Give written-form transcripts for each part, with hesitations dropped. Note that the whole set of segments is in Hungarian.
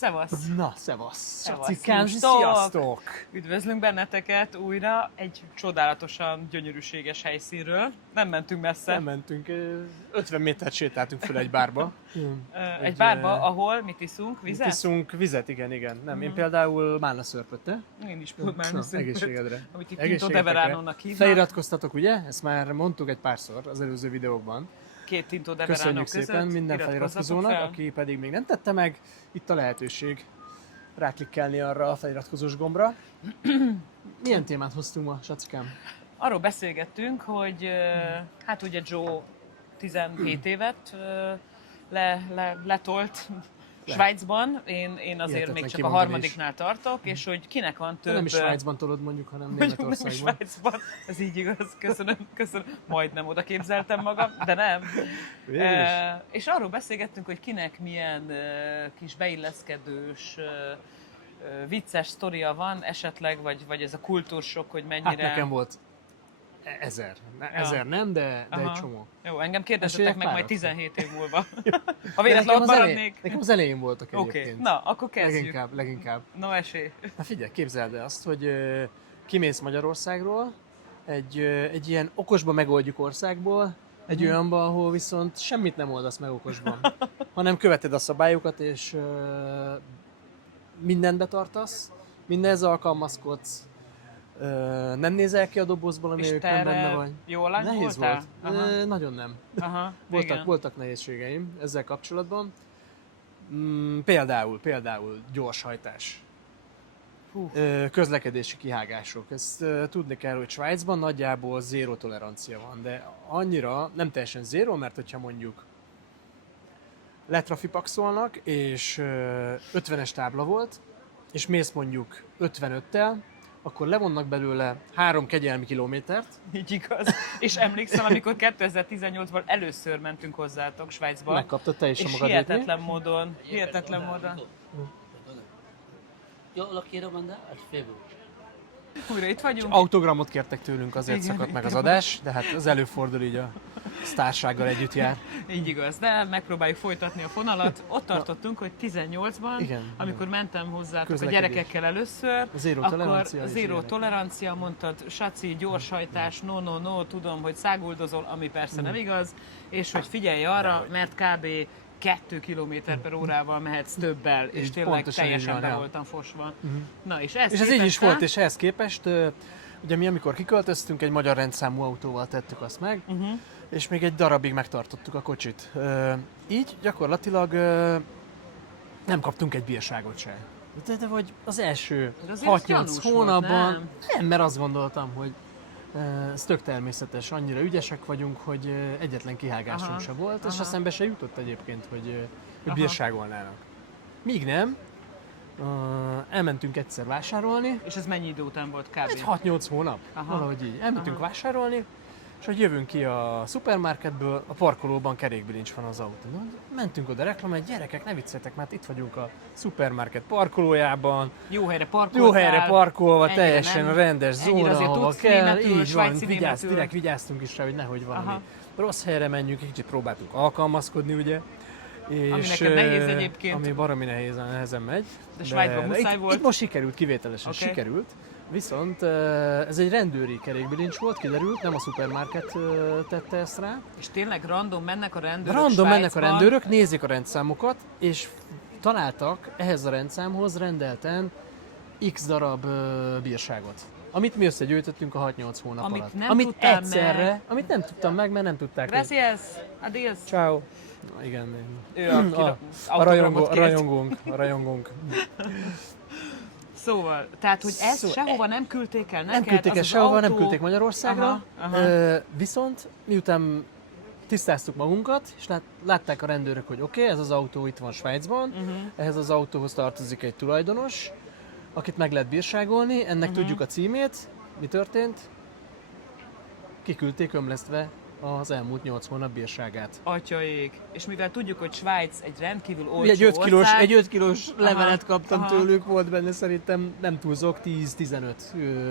Szevasz! Na, szevasz! Szevasz, Csacikám, sziasztok! sziasztok! Üdvözlünk benneteket újra egy csodálatosan gyönyörűséges helyszínről. Nem mentünk messze. Nem mentünk, 50 métert sétáltunk föl egy bárba. Egy bárba, ahol mit iszunk? Vizet? Iszunk vizet, igen. Nem, én például málna szörpöt, te? Én is már Egészségedre. Amit itt Tinto Deveránónak hívnak. Feliratkoztatok, ugye? Ezt már mondtuk egy párszor az előző videókban. Két Tinto Deveránó Köszönjük között. szépen minden feliratkozónak, fel. aki pedig még nem tette meg. Itt a lehetőség ráklikkelni arra a feliratkozós gombra. Milyen témát hoztunk ma, Sacikám? Arról beszélgettünk, hogy hát ugye Joe 17 évet letolt Svájcban, én azért Hihetetlen még csak a kimondani harmadiknál tartok, és hogy kinek van több... Nem is Svájcban tolod mondjuk, hanem Mondjuk nem Németországban. Svájcban, ez így igaz, köszönöm. Majdnem oda képzeltem magam, de nem. És arról beszélgettünk, hogy kinek milyen kis beilleszkedős, vicces sztoria van esetleg, vagy ez a kultúrsok, hogy mennyire... Hát nekem volt 1000. Ezer nem, de egy csomó. Jó, engem kérdezzetek meg majd 17 év múlva. Ha De véletlenül ott maradnék. Nekem az elején voltak Oké, egyébként. na, akkor kezdjük. Leginkább. No, esély. Na figyelj, képzeld el azt, hogy kimész Magyarországról, egy ilyen okosba megoldjuk országból, egy olyanba, ahol viszont semmit nem oldasz meg okosban, hanem követed a szabályokat, és mindent betartasz, mindenhez alkalmazkodsz, nem nézel ki a dobozból, ami őkben benne vagy. Jó lány Nehéz voltál? volt. Nagyon nem. Aha, Voltak nehézségeim ezzel kapcsolatban. Például gyorshajtás. Közlekedési kihágások. Ezt tudni kell, hogy Svájcban nagyjából zéró tolerancia van, de annyira, nem teljesen zéró, mert hogyha mondjuk letrafipaxolnak, és 50-es tábla volt, és mész mondjuk 55-tel, akkor levonnak belőle 3 kegyelmi kilométert. Így igaz. És emlékszem, amikor 2018-ban először mentünk hozzátok Svájcba. Megkaptad te is a és magad hihetetlen módon. Yo lo quiero mandar al Facebook. Újra itt vagyunk. Autogramot kértek tőlünk, azért Igen, szakadt meg az igen. adás, de hát az előfordul, így a sztársággal együtt jár. Így igaz, de megpróbáljuk folytatni a fonalat. Ott tartottunk, hogy 18-ban, Igen, amikor mentem hozzátok a Közlekedés. gyerekekkel először, A zéró akkor tolerancia és zéró ilyenek. tolerancia, mondtad, saci, gyorshajtás, no, tudom, hogy száguldozol, ami persze nem igaz, és hogy figyelj arra, mert kb. 2 km/h mehetsz többel, és Így, tényleg pontosan így teljesen van, be ja. voltam fosva. Na, és ez És ez így is képest, volt, és ehhez képest, ugye mi amikor kiköltöztünk, egy magyar rendszámú autóval tettük azt meg, és még egy darabig megtartottuk a kocsit. Így gyakorlatilag nem kaptunk egy bírságot se. De vagy az első De azért ez 6-8 gyanús volt, hónapban, nem? mert azt gondoltam, hogy ez tök természetes, annyira ügyesek vagyunk, hogy egyetlen kihágásunk Aha, se volt, és aha. eszembe se jutott egyébként, hogy Aha. bírságolnának. Míg nem, elmentünk egyszer vásárolni, És ez mennyi idő után volt kb? egy 6-8 hónap, Aha. valahogy így. Elmentünk Aha. vásárolni, és hogy jövünk ki a szupermarketből, a parkolóban kerékbilincs van az autó. Na, mentünk oda reklamálni, gyerekek, ne vicceljetek, mert itt vagyunk a szupermarket parkolójában, Jó helyre parkoltál. jó helyre parkolva, ennyire teljesen nem- rendes ennyire zóna, azért ahova tudsz kell, németül, így van, svájci németül. direkt vigyáztunk is rá, hogy nehogy valami Aha. rossz helyre menjünk, kicsit próbáltunk alkalmazkodni, ugye. És, Ami neked nehéz egyébként. Ami baromi nehezen megy. De Svájcban muszáj volt. Itt most sikerült, kivételesen Oké. sikerült. Viszont ez egy rendőri kerékbilincs volt, kiderült, nem a szupermarket tette ezt rá. És tényleg random mennek a rendőrök Random mennek a Svájcban. rendőrök, nézik a rendszámokat, és találtak ehhez a rendszámhoz rendelten x darab bírságot. Amit mi összegyűjtöttünk a 6-8 hónap Amit alatt. nem amit tudtál egyszerre, meg. amit nem tudtam meg, mert nem tudták. hogy- Gracias, adios. Ciao. Na, igen. Ő a A rajongónk. Szóval, tehát, hogy ezt Szóval sehova nem küldték el neked? Nem küldték az el az sehova, autó... nem küldték Magyarországra. Aha. Viszont miután tisztáztuk magunkat, és látták a rendőrök, hogy oké, ez az autó itt van Svájcban, ehhez az autóhoz tartozik egy tulajdonos, akit meg lehet bírságolni, ennek tudjuk a címét. Mi történt? Kiküldték ömlesztve az elmúlt 8 hónap bírságát. Atyaik. És mivel tudjuk, hogy Svájc egy rendkívül olcsó Ugye egy 5 kilós levelet kaptam aha. tőlük, volt benne szerintem, nem túlzok, 10-15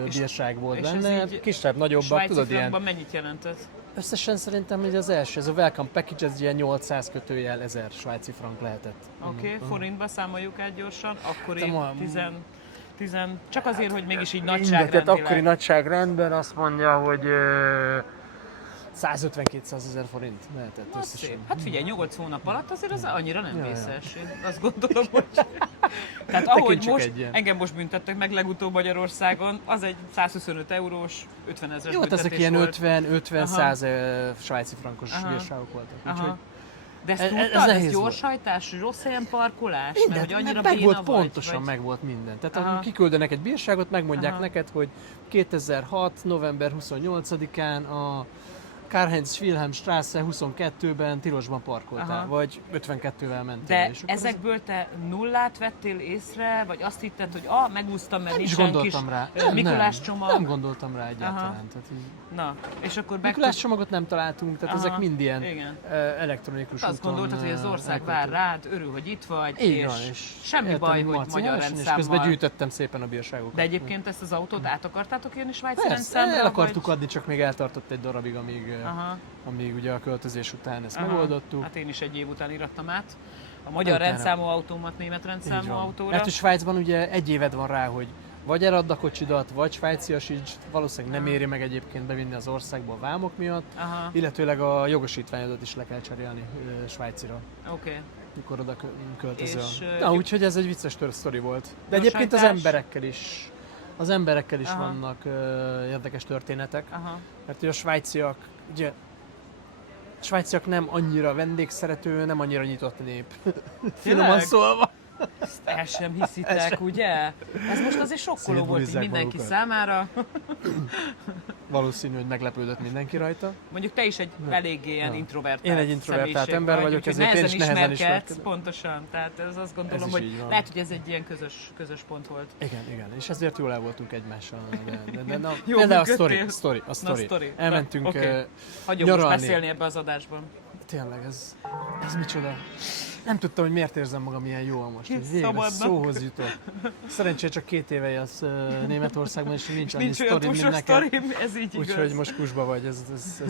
bírság volt és ez benne, így kisebb, nagyobbak, svájci tudod ilyen. frankban mennyit jelentett? Összesen szerintem hogy az első, ez a Welcome Package, ez ilyen 800 kötőjel 1000 svájci frank lehetett. Oké, forintba számoljuk át gyorsan, akkori Hát, ma- 10, csak azért, hogy mégis így Tehát nagyságrendileg. akkori nagyságrendben azt mondja, hogy 150-200 ezer forint lehetett Na, összesen. szép. Hát figyelj, 8 hónap alatt azért az annyira nem Ja, ja. vészes. Én azt gondolom, hogy... Tehát ahogy Tekintsük most, egy ilyen. engem most büntettek meg legutóbb Magyarországon, az egy 125 eurós, 50 ezeres Jó, hát büntetés ezek ilyen volt. 50-100 svájci frankos Aha. bírságok voltak. Aha. Úgyhogy De ezt ez tudtad? Ez nehéz gyorshajtás, rossz helyen parkolás? Mert hogy minden, annyira meg béna volt, vagy, pontosan vagy... meg volt minden. Tehát Aha. amikor kiküldenek egy bírságot, megmondják Aha. neked, hogy 2006. november 28-án a Karl-Heinz Wilhelm Straße 22-ben tilosban parkoltál, Aha. vagy 52-vel mentél. De és akkor ezekből te nullát vettél észre, vagy azt hitted, hogy megúsztam, mert nem is nincsen gondoltam kis rá. Mikulás csomag? Nem gondoltam rá egyáltalán. Aha. Tehát így, Na, és akkor Mikulás csomagot nem találtunk, tehát Aha, ezek mind ilyen igen. elektronikus azt úton, gondoltad, hogy az ország vár elköltött. rád, örül, hogy itt vagy, Így és, van, és semmi éltem baj, így hogy magyar marcinálisan, és rendszámmal. közben gyűjtöttem szépen a bírságokat. De egyébként ezt az autót át akartátok írni svájci Persze, rendszámra? el akartuk vagy... adni, csak még eltartott egy darabig, Aha. amíg ugye a költözés után ezt Aha. megoldottuk. Hát én is egy év után írattam át. A magyar Utána. rendszámú autómat német Így rendszámú van. autóra. Mert hogy Svájcban ugye egy éved van rá, hogy vagy eladd a kocsidat, vagy svájciasíts, valószínűleg nem éri meg egyébként bevinni az országba a vámok miatt, Aha, illetőleg a jogosítványodat is le kell cserélni svájcira, oké. mikor oda költözöl. És, Na, úgyhogy ez egy vicces sztori volt. De Gyorsajtás? egyébként az emberekkel is Aha. vannak érdekes történetek, Aha. mert ugye a svájciak, ugye a svájciak nem annyira vendégszerető, nem annyira nyitott nép. Finoman Tényleg? szólva. Ezt el sem hiszitek, ugye? Ez most azért sokkoló volt így Szétbulizzák mindenki magukat. számára. Valószínű, hogy meglepődött mindenki rajta. Mondjuk te is egy eléggé ilyen Ja. introvertált Én egy introvertált személyiség ember vagy, vagyok, úgyhogy ezért én is nehezen ismerkedsz, ismerkedem. pontosan. Tehát ez azt gondolom, is hogy így van. lehet, hogy ez egy ilyen közös pont volt. Igen, és ezért jól el voltunk egymással. De na, Jó például a működtél. sztori. Na, sztori. Elmentünk Oké. Hagyom most nyaralni. beszélni ebbe az adásban. Tényleg, ez micsoda. Nem tudtam, hogy miért érzem magam ilyen jól most. Hogy végre Szabadnak. szóhoz jutok. Szerencsére csak 2 éve élsz Németországban, és nincs annyi Nincs olyan sztori, túl mint sok neked. sztori, ez így igaz. Úgyhogy most kusba vagy, ez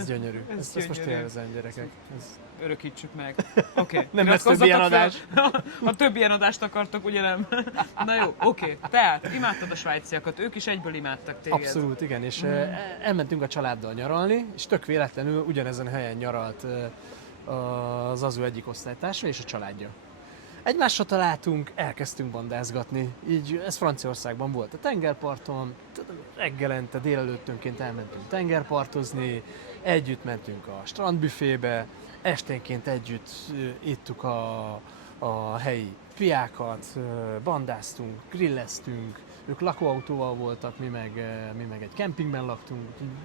gyönyörű. Ez Ezt most gyönyörű. élvezem, gyerekek. Ez... Örökítsük meg. Oké. Nem lesz több ilyen adás. Ha több ilyen adást akartok, ugye nem? Na jó, oké. Tehát imádtad a svájciakat, ők is egyből imádtak téged. Abszolút, igen, és elmentünk a családdal nyaralni, és tök véletlenül ugyanezen a helyen nyaralt az Azu egyik osztálytársa és a családja. Egymásra találtunk, elkezdtünk bandázgatni, így ez Franciaországban volt a tengerparton, reggelente, délelőttönként elmentünk tengerpartozni, együtt mentünk a strandbüfébe, esténként együtt ittuk a helyi piákat, bandáztunk, grilleztünk, ők lakóautóval voltak, mi meg egy kempingben laktunk,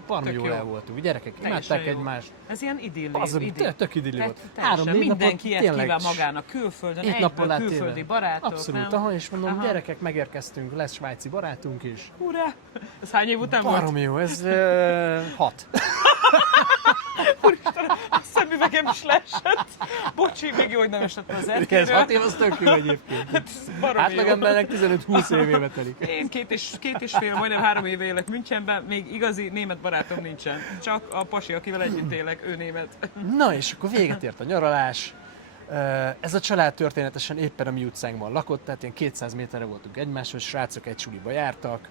baromi Tök jól jó. el voltunk, gyerekek Teljesen imádták jó. egymást. Ez ilyen idilli. Az tök idilli volt. Teljesen, 3-4 napot mindenki ilyet tényleg kíván magának külföldön, 7 nappal egyből át külföldi tényleg. barátok, Abszolút, nem? aha, és mondom, Aha. gyerekek, megérkeztünk, lesz svájci barátunk is. Ura! Ez hány év után volt? Baromi jó, ez 6. A szemüvegem is leesett. Bocsi, még jó, hogy nem esett az Ez erkéről. 6 év, az tök jó egyébként. Ez baromi jó. Átlagembernek 15-20 évébe telik. Én két és fél, majdnem 3 éve élek Münchenben, még igazi német barátom nincsen. Csak a pasi, akivel együtt élek, ő német. Na és akkor véget ért a nyaralás. Ez a család történetesen éppen a mi utcánkban lakott, tehát ilyen 200 méterre voltunk egymáshoz, srácok egy suliba jártak.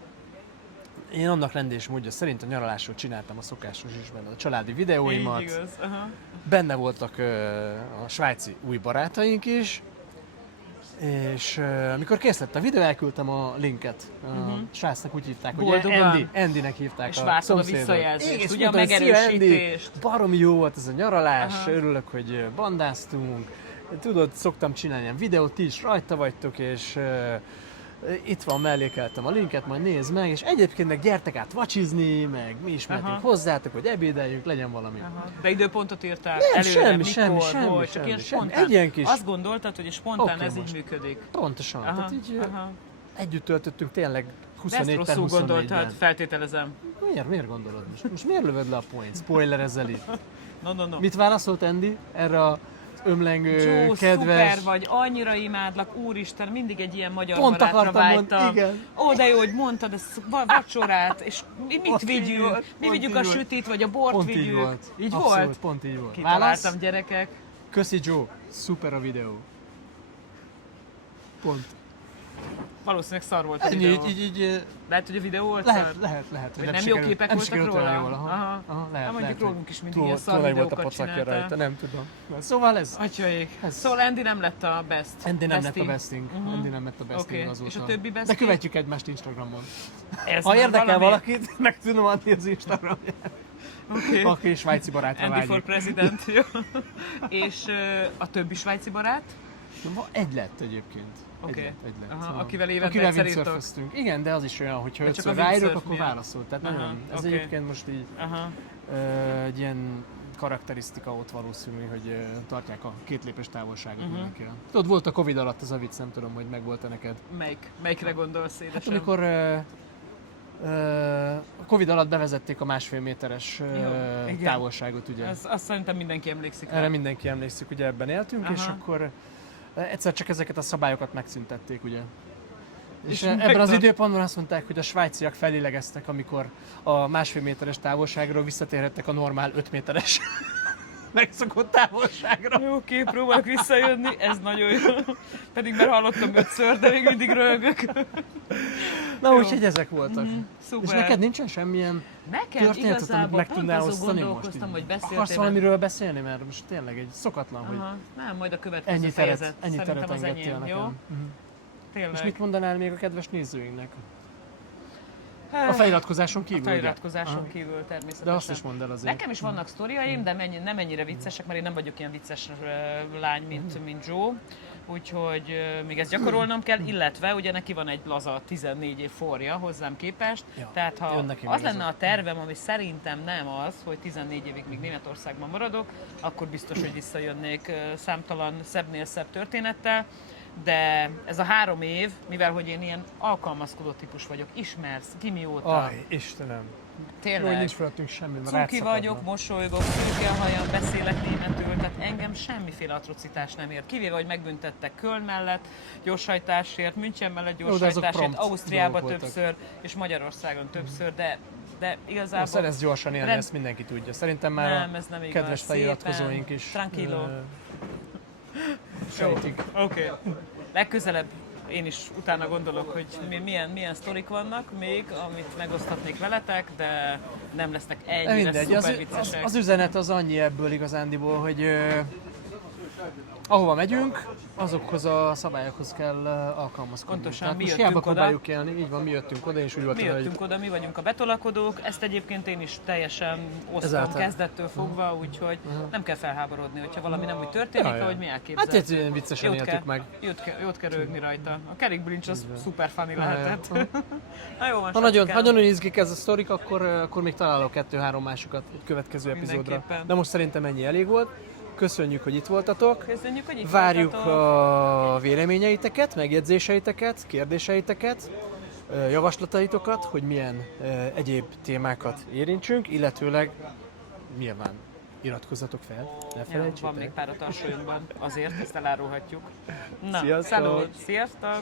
Én annak rendés módja szerint a nyaralásról csináltam a szokásos is benne a családi videóimat. Így igaz. Aha. Benne voltak a svájci új barátaink is, és amikor kész lett a videó, elküldtem a linket. A srácnak úgy hívták, hogy Boldogan. Andynek hívták És a vártad a szomszédot. visszajelzést, Igen, és ugye a mondtam, hogy szia, Andy, megerősítést. baromi jó volt ez a nyaralás, Aha. örülök, hogy bandáztunk. Tudod, szoktam csinálni ilyen videót, ti is rajta vagytok, és itt van, mellékeltem a linket, majd nézd meg, és egyébként meg gyertek át vacsizni, meg mi is mentünk Aha. hozzátok, hogy ebédeljünk, legyen valami. Aha. De időpontot írtál Nem, előre, semmi, mikor, semmi, hogy, csak semmi, ilyen semmi. spontán. Egy ilyen kis- Azt gondoltad, hogy spontán Oké, ez így most. működik. Pontosan, Aha, tehát így aha. együtt töltöttünk tényleg De ezt 24 per rosszul 24-ben. gondoltad, feltételezem. Miért gondolod most? Most miért lövöd le a point? Spoiler ezzel itt. No. Mit válaszolt Andy erre az ömlengő, Joe, kedves... szuper vagy, annyira imádlak, úristen, mindig egy ilyen magyar Pont barátra akartam mondani, vágytam. igen. Ó, de jó, hogy mondtad ezt vacsorát, és mit Pont így vigyünk? volt, Mi pont vigyük így a volt. sütit, vagy a bort Pont vigyük? így volt. Így Abszolút, volt? pont így volt. Kitaláltam, gyerekek. Köszi Joe, szuper a videó. Pont. Valószínűleg szar volt a Ennyi, videó. így Lehet, hogy a videó volt lehet, szar? lehet. Vagy nem jó képek nem voltak sikerült róla? olyan jól, Aha. lehet, Nem, mondjuk hogy rólunk is mindig ilyen szar tolaj volt a videókat pocakja csináltál. rajta, nem tudom. Na, szóval ez... Atyaik. Ez- Szóval Andy nem lett a best. Andy nem lett a bestie. besting. Andy nem lett a besting Oké. azóta. És a többi De bestie? követjük egymást Instagramon. Ez Ha már érdekel valami. valakit, meg tudom adni az Instagramját. Oké. Aki svájci barátra Andy for vágyik. president, jó. És a többi svájci barát? Egy lett egyébként. Oké. Egy lett. Aha, Szóval- akivel évente akivel egyszer írtok. windsurföztünk. Igen, de az is olyan, hogyha De csak ötször a ráírok, windsurf akkor miatt. válaszol. Tehát Aha, nagyon, ez oké. egyébként most így Aha. egy ilyen karakterisztika ott valószínű, hogy tartják a 2 lépés távolságot mindenkivel. Tudod, volt a Covid alatt ez a vicc, nem tudom, hogy megvolt-e neked. Melyikre gondolsz édesem? Hát amikor a Covid alatt bevezették a 1,5 méteres igen. távolságot, ugye. Azt szerintem mindenki emlékszik rá. Erre mindenki emlékszik, ugye ebben éltünk, és Aha. akkor egyszer csak ezeket a szabályokat megszüntették, ugye. És És ebben az megtart- időpontban azt mondták, hogy a svájciak felélegeztek, amikor a 1,5 méteres távolságról visszatérhettek a normál 5 méteres megszokott távolságra. Jó, oké, próbálok visszajönni, ez nagyon jó. Pedig már hallottam 5-ször, de még mindig röhögök. Na Jó. úgyhogy ezek voltak. Szuper. És neked nincsen semmilyen Nekem történetet, amit igazából meg pont tudnál azon osztani most? gondolkoztam, hogy Akarsz beszéltél. valamiről beszélni? Mert most tényleg egy szokatlan, hogy Aha, nem, majd a következő ennyi fejezet. teret Szerintem az engedtél enyém, nekem. jó? Mhm. Tényleg. És mit mondanál még a kedves nézőinknek? Hát, A feliratkozáson kívül, a ugye? feliratkozáson Aha. kívül természetesen. De azt is mondd el azért. Nekem is vannak sztoriaim, de nem ennyire viccesek, mert én nem vagyok ilyen vicces lány, mint Joe. Úgyhogy még ezt gyakorolnom kell, illetve ugye neki van egy laza 14 év forja hozzám képest. Ja, Tehát ha jön neki az még lenne azok. a tervem, ami szerintem nem az, hogy 14 évig még Németországban maradok, akkor biztos, hogy visszajönnék számtalan szebbnél szebb történettel. De ez a 3 év, mivel hogy én ilyen alkalmazkodó típus vagyok, ismersz, ki mióta, Aj, Istenem. Jó, hogy tényleg. nincs fölöttünk semmi, mert Cuki rátszakadna. vagyok, mosolygok, szürke a hajam, beszélek németül, tehát engem semmiféle atrocitás nem ért. Kivéve, hogy megbüntettek Köln mellett gyorshajtásért, München mellett Jó, de azok gyorshajtásért, prompt Ausztriában dolgok voltak. többször, és Magyarországon többször, de igazából... Most szeretsz gyorsan élni, Rend- ezt mindenki tudja. Szerintem már Nem, a ez nem igaz. kedves feliratkozóink Szépen, is tranquilo. sejtik. Oké. Legközelebb én is utána gondolok, hogy milyen sztorik vannak még, amit megoszthatnék veletek, de nem lesznek De ennyire mindegy, szuper viccesek. az üzenet az annyi ebből igazándiból, hogy ahova megyünk, azokhoz a szabályokhoz kell alkalmazkodni. Pontosan, Tehát mi most jöttünk hiába oda. próbáljuk élni, így van, mi jöttünk oda, és úgy volt, Mi hogy jöttünk oda, mi vagyunk a betolakodók, ezt egyébként én is teljesen osztom Ezáltal. kezdettől fogva, úgyhogy nem kell felháborodni, hogyha valami nem úgy történik, Ja, ja. ahogy mi Hát elképzeltük. egyszerűen viccesen éltük meg. Jót kell röhögni rajta. A kerékbilincs az szuper funny lehetett. Na jó, van, Ha nagyon, srácokám. nagyon izgik ez a sztorik, akkor még találok 2-3 másikat egy következő epizódra. Mindenképpen. De most szerintem ennyi elég volt. Köszönjük, hogy itt voltatok. Köszönjük, hogy itt Várjuk voltatok. a véleményeiteket, megjegyzéseiteket, kérdéseiteket, javaslataitokat, hogy milyen egyéb témákat érintsünk, illetőleg nyilván iratkozzatok fel, ne Ja, felejtsétek. van még pár a tarsolyunkban, azért ezt elárulhatjuk. Na, Sziasztok! salut, sziasztok!